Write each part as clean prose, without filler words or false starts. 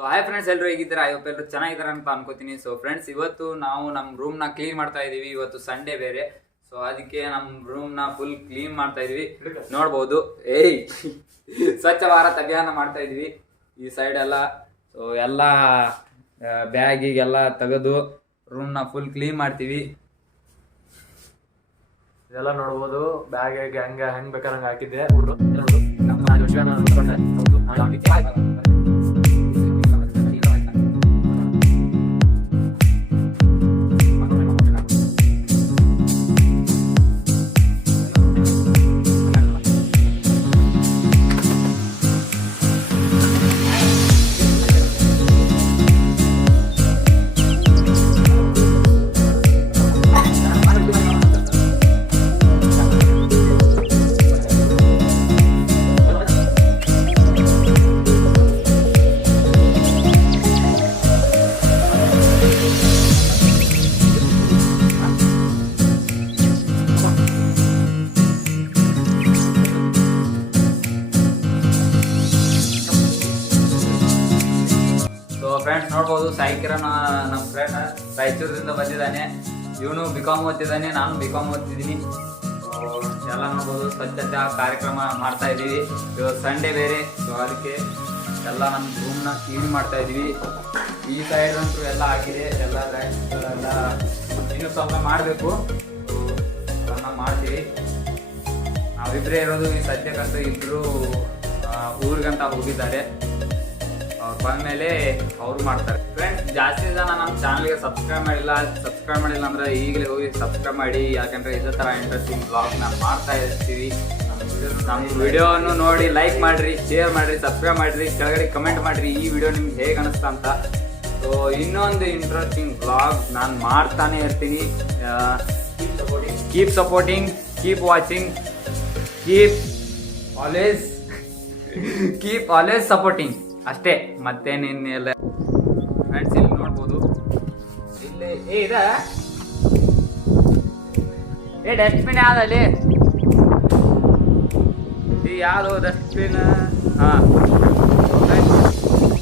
So hi friends, ಎಲ್ಲರೂ ಹೇಗಿದ್ದಾರೆ? I hope ಎಲ್ಲರೂ ಚೆನ್ನಾಗಿದ್ದಾರೆ ಅಂತ ಅನ್ಕೋತೀನಿ. ಸೊ ಫ್ರೆಂಡ್ಸ್, ಇವತ್ತು ನಾವು ನಮ್ಮ ರೂಮ್ನ ಕ್ಲೀನ್ ಮಾಡ್ತಾ ಇದೀವಿ. ಇವತ್ತು ಸಂಡೇ ಬೇರೆ, ಸೊ ಅದಕ್ಕೆ ನಮ್ಮ ರೂಮ್ನ ಫುಲ್ ಕ್ಲೀನ್ ಮಾಡ್ತಾ ಇದೀವಿ. ನೋಡ್ಬೋದು, ಸ್ವಚ್ಛ ಭಾರತ್ ಅಭಿಯಾನ ಮಾಡ್ತಾ ಇದೀವಿ. ಈ ಸೈಡ್ ಎಲ್ಲ ಸೊ ಎಲ್ಲ ಬ್ಯಾಗಿಗೆಲ್ಲ ತೆಗೆದು ರೂಮ್ನ ಫುಲ್ ಕ್ಲೀನ್ ಮಾಡ್ತೀವಿ. ಇದೆಲ್ಲ ನೋಡ್ಬೋದು, ಬ್ಯಾಗ್ ಹೆಂಗ್ ಬೇಕಾದಂಗೆ ಹಾಕಿದ್ದೆ. ಫ್ರೆಂಡ್ಸ್ ನೋಡ್ಬೋದು, ಸಾಯಿಕಿರಣ ನಮ್ಮ ಫ್ರೆಂಡ್ ರಾಯಚೂರಿಂದ ಬಂದಿದ್ದಾನೆ. ಇವನು ಬಿಕಾಮ್ ಓದ್ತಿದ್ದಾನೆ, ನಾನು ಬಿಕಾಮ್ ಓದ್ತಿದ್ದೀನಿ. ಎಲ್ಲ ನೋಡ್ಬೋದು, ಸ್ವಚ್ಛತಾ ಕಾರ್ಯಕ್ರಮ ಮಾಡ್ತಾ ಇದ್ದೀವಿ. ಇವತ್ತು ಸಂಡೇ ಬೇರೆ, ಸೊ ಅದಕ್ಕೆ ಎಲ್ಲ ನಮ್ಮ ರೂಮ್ನ ಕ್ಲೀನ್ ಮಾಡ್ತಾ ಇದ್ದೀವಿ. ಈ ಸೈಡ್ ಅಂತೂ ಎಲ್ಲ ಆಗಿದೆ, ಎಲ್ಲ ಇನ್ನೂ ಸ್ವಲ್ಪ ಮಾಡಬೇಕು. ಅದನ್ನು ಮಾಡ್ತೀವಿ. ನಾವಿಬ್ಬರೇ ಇರೋದು ಈ ಸದ್ಯಕ್ಕಂತೂ. ಇಬ್ಬರು ಊರಿಗಂತ ಹೋಗಿದ್ದಾರೆ. ಅವ್ರು ಬಂದಮೇಲೆ ಅವರು ಮಾಡ್ತಾರೆ. ಫ್ರೆಂಡ್ಸ್, ಜಾಸ್ತಿ ಜನ ನಮ್ಮ ಚಾನಲ್ಗೆ ಸಬ್ಸ್ಕ್ರೈಬ್ ಮಾಡಿಲ್ಲ ಅಂದ್ರೆ ಈಗಲೇ ಹೋಗಿ ಸಬ್ಸ್ಕ್ರೈಬ್ ಮಾಡಿ. ಯಾಕಂದ್ರೆ ಇದೇ ಥರ ಇಂಟ್ರೆಸ್ಟಿಂಗ್ ಬ್ಲಾಗ್ನ ಮಾಡ್ತಾ ಇರ್ತೀವಿ. ನಮ್ಮ ವಿಡಿಯೋವನ್ನು ನೋಡಿ ಲೈಕ್ ಮಾಡಿರಿ, ಶೇರ್ ಮಾಡಿರಿ, ಸಬ್ಸ್ಕ್ರೈಬ್ ಮಾಡಿರಿ, ಕೆಳಗಡೆ ಕಮೆಂಟ್ ಮಾಡಿರಿ ಈ ವಿಡಿಯೋ ನಿಮ್ಗೆ ಹೇಗೆ ಅನಿಸ್ತಾ ಅಂತ. ಸೊ ಇನ್ನೊಂದು ಇಂಟ್ರೆಸ್ಟಿಂಗ್ ಬ್ಲಾಗ್ ನಾನು ಮಾಡ್ತಾನೆ ಇರ್ತೀನಿ. Keep supporting, keep watching, keep always supporting ಅಷ್ಟೇ, ಮತ್ತೇನಿಲ್ಲ. ಫ್ರೆಂಡ್ಸ್, ಇಲ್ಲಿ ನೋಡ್ಬೋದು, ಇಲ್ಲಿ ಡಸ್ಟ್ಬಿನ್ ಯಾವ್ದಲ್ಲಿ? ಯಾವುದು ಡಸ್ಟ್ಬಿನ್? ಹಾಂ,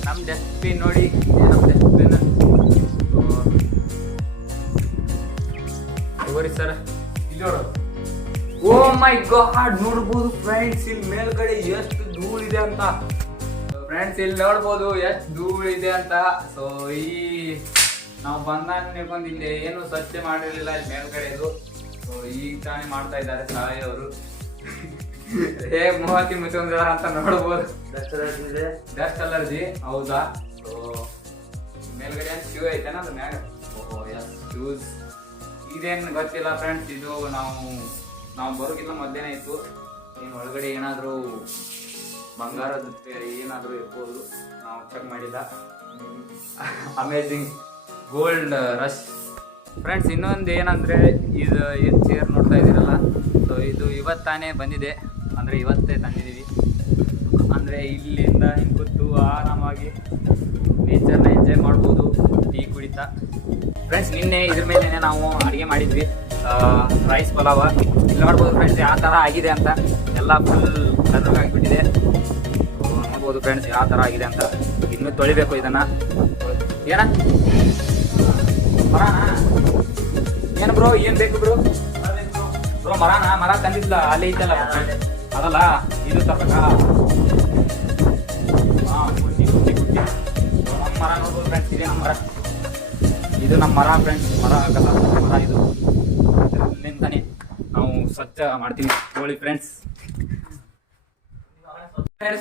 ನಮ್ಮ ಡಸ್ಟ್ಬಿನ್ ನೋಡಿ, ನಮ್ಮ ಡಸ್ಟ್ಬಿನ್ ತಗೋರಿ ಸರ್. ಓ ಮೈ ಗಾಡ್, ನೋಡ್ಬೋದು ಫ್ರೆಂಡ್ಸ್, ಇಲ್ಲಿ ಮೇಲ್ಗಡೆ ಎಷ್ಟು ಧೂಳಿದೆ ಅಂತ. ಫ್ರೆಂಡ್ಸ್, ಇಲ್ಲಿ ನೋಡ್ಬೋದು ಎಷ್ಟು ಧೂಳಿದೆ ಅಂತ. ಸೊ ನಾವು ಬಂದು ಇಲ್ಲಿ ಏನು ಸ್ವಚ್ಛ ಮಾಡಿರಲಿಲ್ಲ ಇಲ್ಲಿ ಮೇಲ್ಗಡೆದು. ಸೊ ಈಗ ತಾನೇ ಮಾಡ್ತಾ ಇದ್ದಾರೆ ಸಾಯಿ ಅವರು. ಹೇಗೆ ಮೂವತ್ತಿ ಮುಚ್ಚಿದಾರ ಅಂತ ನೋಡ್ಬೋದು. ಡಸ್ಟ್ ಅಲರ್ಜಿ ಹೌದಾ? ಸೊ ಮೇಲ್ಗಡೆ ಏನು ಶೂ ಐತೆನ ಅದ್ರ ಮ್ಯಾಗ? ಓಹೋ ಎಸ್, ಶೂಸ್. ಇದೇನು ಗೊತ್ತಿಲ್ಲ ಫ್ರೆಂಡ್ಸ್, ಇದು ನಾವು ಬರೋಕ್ಕಿಂತ ಮಧ್ಯಾಹ್ನ ಇತ್ತು. ಏನು ಒಳಗಡೆ ಏನಾದರೂ ಬಂಗಾರದ ಏನಾದರೂ ಇರ್ಬೋದು, ನಾವು ಚೆಕ್ ಮಾಡಿಲ್ಲ. Amazing gold rush. ಫ್ರೆಂಡ್ಸ್, ಇನ್ನೊಂದು ಏನಂದರೆ, ಇದು ಏನು ಚೇರ್ ನೋಡ್ತಾ ಇದ್ದೀರಲ್ಲ, ಸೊ ಇದು ಇವತ್ತಾನೇ ಬಂದಿದೆ. ಅಂದರೆ ಇವತ್ತೇ ತಂದಿದ್ದೀವಿ. ಅಂದರೆ ಇಲ್ಲಿಂದ ಹಿಂಗೆ ಕೂತು ಆರಾಮಾಗಿ ನೇಚರ್ನ ಎಂಜಾಯ್ ಮಾಡ್ಬೋದು ಟೀ ಕುಡಿತಾ. ಫ್ರೆಂಡ್ಸ್, ನಿನ್ನೆ ಇದ್ರ ಮೇಲೆ ನಾವು ಅಡುಗೆ ಮಾಡಿದ್ವಿ, ರೈಸ್ ಪಲಾವ. ಇಲ್ಲಿ ನೋಡ್ಬೋದು ಫ್ರೆಂಡ್ಸ್ ಯಾವ ಥರ ಆಗಿದೆ ಅಂತ. ಎಲ್ಲ ಫುಲ್ ಕರ್ನಾಗಿಬಿಟ್ಟಿದೆ. ನೋಡ್ಬೋದು ಫ್ರೆಂಡ್ಸ್ ಯಾವ ಥರ ಆಗಿದೆ ಅಂತ. ಇನ್ನೂ ತೊಳಿಬೇಕು ಇದನ್ನು. ಏನ ಮರಾನ? ಏನು ಬ್ರೋ, ಏನು ಬೇಕು ಬ್ರೋ? ಮರ ತಂದಿದ್ಲ ಅಲ್ಲಿ ಐತಲ್ಲ, ಅದಲ್ಲ ಇದು ತರಕ. ಹಾಂ, ಕುಟ್ಟಿ ನಮ್ಮ ಮರ ನೋಡ್ಬೋದು ಫ್ರೆಂಡ್ಸ್. ಇದೆ ನಮ್ಮ ಮರ, ಇದು ನಮ್ಮ ಮರ ಫ್ರೆಂಡ್ಸ್. ಮರ ಆಗಲ್ಲ, ಮರ ಇದು. ಇಲ್ಲಿಂದನೇ ನಾವು ಸ್ವಚ್ಛ ಮಾಡ್ತೀವಿ. ನೋಡಿ ಫ್ರೆಂಡ್ಸ್,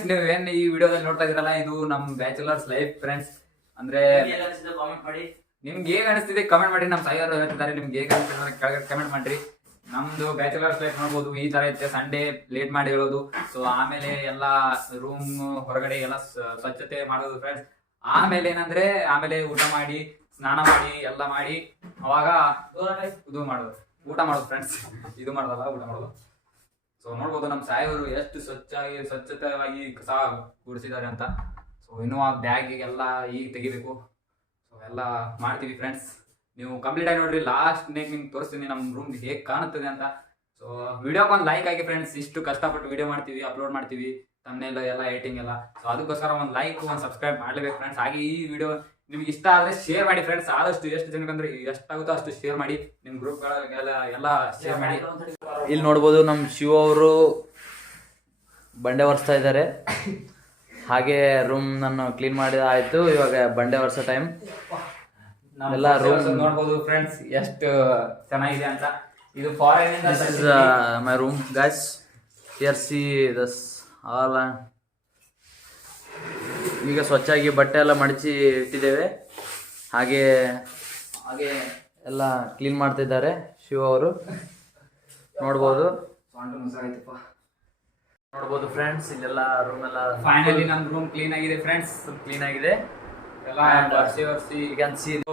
ನೀವು ಏನು ಈ ವಿಡಿಯೋದಲ್ಲಿ ನೋಡ್ತಾ ಇದ್ದೀರಲ್ಲ, ಇದು ನಮ್ಮ ಬ್ಯಾಚುಲರ್ಸ್ ಲೈಫ್ ಫ್ರೆಂಡ್ಸ್. ಅಂದ್ರೆ ನಿಮ್ಗೆ ಹೇಗೆ ಅನಿಸ್ತಿದೆ ಕಮೆಂಟ್ ಮಾಡಿ. ನಮ್ಮ ಸಾಯಿ ಅವರು ಹೇಳ್ತಿದ್ದಾರೆ, ನಿಮ್ಗೆ ಹೇಗೆ ಅನಿಸ್ತಿದೆ ಕೆಳಗಡೆ ಕಮೆಂಟ್ ಮಾಡ್ರಿ. ನಮ್ದು ಬ್ಯಾಚುಲರ್ಸ್ ಲೈಫ್ ನೋಡ್ಬೋದು ಈ ತರ ಇರುತ್ತೆ. ಸಂಡೇ ಲೇಟ್ ಮಾಡಿ ಹೇಳೋದು, ಸೊ ಆಮೇಲೆ ಎಲ್ಲ ರೂಮ್ ಹೊರಗಡೆ ಎಲ್ಲ ಸ್ವಚ್ಛತೆ ಮಾಡೋದು ಫ್ರೆಂಡ್ಸ್. ಆಮೇಲೆ ಏನಂದ್ರೆ, ಆಮೇಲೆ ಊಟ ಮಾಡಿ, ಸ್ನಾನ ಮಾಡಿ, ಎಲ್ಲ ಮಾಡಿ ಅವಾಗ ಇದು ಮಾಡೋದು, ಊಟ ಮಾಡೋದು ಫ್ರೆಂಡ್ಸ್. ಇದು ಮಾಡೋದಲ್ಲ, ಊಟ ಮಾಡೋದು. ಸೊ ನೋಡ್ಬೋದು ನಮ್ಮ ಸಾಯಿಯವರು ಎಷ್ಟು ಸ್ವಚ್ಛತೆಯಾಗಿ ಕಸ ಗುಡಿಸಿದ್ದಾರೆ ಅಂತ. ಸೊ ಇನ್ನೂ ಆ ಬ್ಯಾಗಿಗೆಲ್ಲ ಈಗ ತೆಗಿಬೇಕು. ಸೊ ಎಲ್ಲ ಮಾಡ್ತೀವಿ ಫ್ರೆಂಡ್ಸ್. ನೀವು ಕಂಪ್ಲೀಟ್ ಆಗಿ ನೋಡ್ರಿ, ಲಾಸ್ಟ್ ನಿಮ್ಗೆ ತೋರಿಸ್ತೀನಿ ನಮ್ಮ ರೂಮ್ ಹೇಗೆ ಕಾಣುತ್ತದೆ ಅಂತ. ಸೊ ವಿಡಿಯೋಗೆ ಒಂದು ಲೈಕ್ ಆಗಿ ಫ್ರೆಂಡ್ಸ್. ಇಷ್ಟು ಕಷ್ಟಪಟ್ಟು ವಿಡಿಯೋ ಮಾಡ್ತೀವಿ, ಅಪ್ಲೋಡ್ ಮಾಡ್ತೀವಿ. ತಮ್ಮನೇಲ ಎಲ್ಲ ಏಟಿಂಗ್ ಎಲ್ಲ. ಸೊ ಅದಕ್ಕೋಸ್ಕರ ಒಂದು ಲೈಕ್ ಒಂದು ಸಬ್ಸ್ಕ್ರೈಬ್ ಮಾಡಲೇಬೇಕು ಫ್ರೆಂಡ್ಸ್. ಹಾಗೆ ಈ ವಿಡಿಯೋ ನಿಮ್ಗೆ ಇಷ್ಟ ಆದರೆ ಶೇರ್ ಮಾಡಿ ಫ್ರೆಂಡ್ಸ್. ಆದಷ್ಟು ಎಷ್ಟು ಜನಕ್ಕಂದ್ರೆ ಎಷ್ಟಾಗುತ್ತೋ ಅಷ್ಟು ಶೇರ್ ಮಾಡಿ, ನಿಮ್ಮ ಗ್ರೂಪ್ಗಳಿಗೆಲ್ಲ ಎಲ್ಲ ಶೇರ್ ಮಾಡಿ. ಇಲ್ಲಿ ನೋಡ್ಬೋದು ನಮ್ಮ ಶಿವ ಅವರು ಬಂಡೆ ಒರೆಸ್ತಾ ಇದ್ದಾರೆ. ಹಾಗೆ ರೂಮ್ ನಾನು ಕ್ಲೀನ್ ಮಾಡಿದ ಆಯ್ತು. ಇವಾಗ ಬಂಡೆ ಒರೆಸೋ ಟೈಮ್. ಎಲ್ಲ ರೂಮ್ ನೋಡ್ಬೋದು ಫ್ರೆಂಡ್ಸ್ ಎಷ್ಟು ಚೆನ್ನಾಗಿದೆ ಅಂತ. ಇದು ಫಾರಿನ್ ಇಂದ this is my room guys. Here see this all. ಈಗ ಸ್ವಚ್ಛಾಗಿ ಬಟ್ಟೆ ಎಲ್ಲ ಮಡಚಿ ಇಟ್ಟಿದ್ದೇವೆ. ಹಾಗೆ ಹಾಗೆ ಎಲ್ಲ ಕ್ಲೀನ್ ಮಾಡ್ತಿದ್ದಾರೆ ಶಿವ ಅವರು. ನೋಡ್ಬೋದು ನೋಡ್ಬೋದು ಫ್ರೆಂಡ್ಸ್, ಇಲ್ಲೆಲ್ಲ ರೂಮ್ ಎಲ್ಲ ಫೈನಲಿ ನಮ್ಮ ರೂಮ್ ಕ್ಲೀನ್ ಆಗಿದೆ ಫ್ರೆಂಡ್ಸ್. ಕ್ಲೀನ್ ಆಗಿದೆ.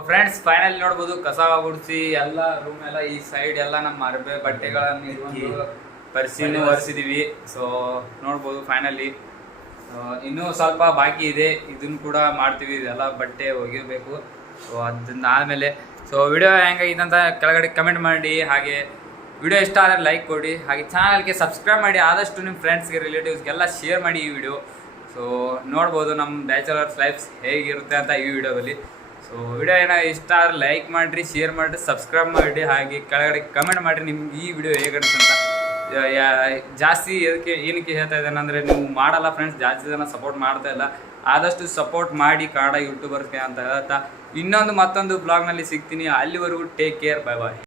ಫ್ರೆಂಡ್ಸ್ ಫೈನಲ್ ನೋಡ್ಬೋದು ಕಸ ಗುಡಿಸಿ ಎಲ್ಲ ರೂಮ್ ಎಲ್ಲ ಈ ಸೈಡ್ ಎಲ್ಲ ನಮ್ಮ ಅರ್ಬೆ ಬಟ್ಟೆಗಳನ್ನು ಇಟ್ಕೊಂಡು ಪರಿಶೀಲನೆ ಒರೆಸಿದೀವಿ. ಸೊ ನೋಡ್ಬೋದು ಫೈನಲಿ ಇನ್ನೂ ಸ್ವಲ್ಪ ಬಾಕಿ ಇದೆ, ಇದನ್ನು ಕೂಡ ಮಾಡ್ತೀವಿ. ಇದೆಲ್ಲ ಬಟ್ಟೆ ಒಗಿಬೇಕು. ಸೊ ಅದನ್ನ ಆದಮೇಲೆ ಸೊ ವಿಡಿಯೋ ಹೆಂಗಾಗಿದೆ ಅಂತ ಕೆಳಗಡೆ ಕಮೆಂಟ್ ಮಾಡಿ. ಹಾಗೆ ವಿಡಿಯೋ ಇಷ್ಟ ಆದರೆ ಲೈಕ್ ಕೊಡಿ. ಹಾಗೆ ಚಾನಲ್ಗೆ ಸಬ್ಸ್ಕ್ರೈಬ್ ಮಾಡಿ. ಆದಷ್ಟು ನಿಮ್ಮ ಫ್ರೆಂಡ್ಸ್ಗೆ ರಿಲೇಟಿವ್ಸ್ಗೆಲ್ಲ ಶೇರ್ ಮಾಡಿ ಈ ವಿಡಿಯೋ. ಸೊ ನೋಡ್ಬೋದು ನಮ್ಮ ಬ್ಯಾಚಲರ್ಸ್ ಲೈಫ್ಸ್ ಹೇಗಿರುತ್ತೆ ಅಂತ ಈ ವಿಡಿಯೋದಲ್ಲಿ. ಸೊ ವಿಡಿಯೋ ಏನೋ ಇಷ್ಟ ಆದರೆ ಲೈಕ್ ಮಾಡಿರಿ, ಶೇರ್ ಮಾಡಿರಿ, ಸಬ್ಸ್ಕ್ರೈಬ್ ಮಾಡಿ. ಹಾಗೆ ಕೆಳಗಡೆ ಕಮೆಂಟ್ ಮಾಡಿರಿ ನಿಮ್ಗೆ ಈ ವಿಡಿಯೋ ಹೇಗನ್ಸುತ್ತೆ ಅಂತ. ಜಾಸ್ತಿ ಏನಕ್ಕೆ ಹೇಳ್ತಾ ಇದ್ದೇನೆ ಅಂದರೆ, ನೀವು ಮಾಡಲ್ಲ ಫ್ರೆಂಡ್ಸ್, ಜಾಸ್ತಿ ಜನ ಸಪೋರ್ಟ್ ಮಾಡ್ತಾ ಇಲ್ಲ. ಆದಷ್ಟು ಸಪೋರ್ಟ್ ಮಾಡಿ ಕನ್ನಡ ಯೂಟ್ಯೂಬರ್ಸ್ಗೆ ಅಂತ ಹೇಳ್ತಾ ಮತ್ತೊಂದು ಬ್ಲಾಗ್ನಲ್ಲಿ ಸಿಗ್ತೀನಿ. ಅಲ್ಲಿವರೆಗೂ ಟೇಕ್ ಕೇರ್, ಬೈ ಬಾಯ್.